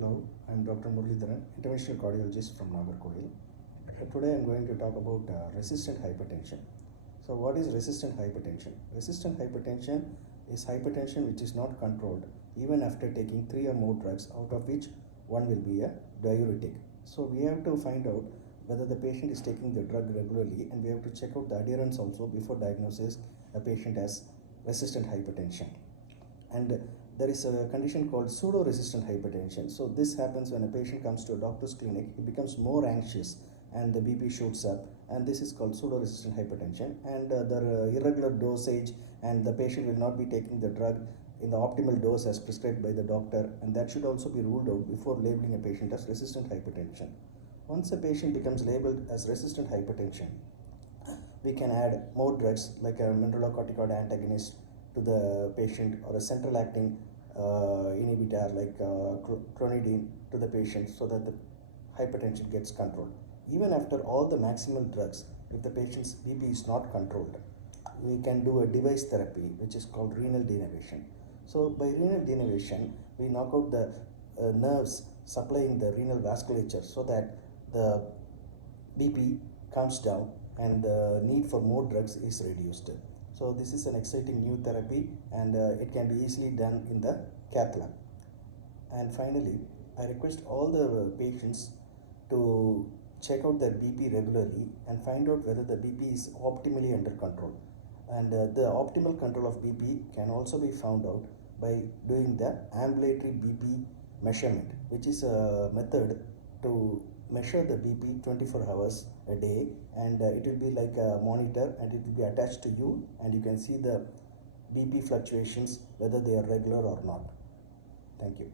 Hello, I'm Dr. Muralidharan, interventional cardiologist from Nagarkoil. Today I'm going to talk about resistant hypertension. So what is resistant hypertension? Resistant hypertension is hypertension which is not controlled even after taking 3 or more drugs, out of which one will be a diuretic. So we have to find out whether the patient is taking the drug regularly, and we have to check out the adherence also before diagnosis a patient has resistant hypertension. And there is a condition called pseudo-resistant hypertension. So this happens when a patient comes to a doctor's clinic, he becomes more anxious and the BP shoots up, and this is called pseudo-resistant hypertension. And the irregular dosage, and the patient will not be taking the drug in the optimal dose as prescribed by the doctor, and that should also be ruled out before labeling a patient as resistant hypertension. Once a patient becomes labeled as resistant hypertension, we can add more drugs like a mineralocorticoid antagonist to the patient, or a central acting inhibitor like clonidine to the patient, so that the hypertension gets controlled. Even after all the maximal drugs, if the patient's BP is not controlled, we can do a device therapy which is called renal denervation. So by renal denervation, we knock out the nerves supplying the renal vasculature, so that the BP comes down and the need for more drugs is reduced. So this is an exciting new therapy, and it can be easily done in the cath lab. And finally, I request all the patients to check out their BP regularly and find out whether the BP is optimally under control. And the optimal control of BP can also be found out by doing the ambulatory BP measurement, which is a method to measure the BP 24 hours a day, and it will be like a monitor, and it will be attached to you, and you can see the BP fluctuations whether they are regular or not. Thank you.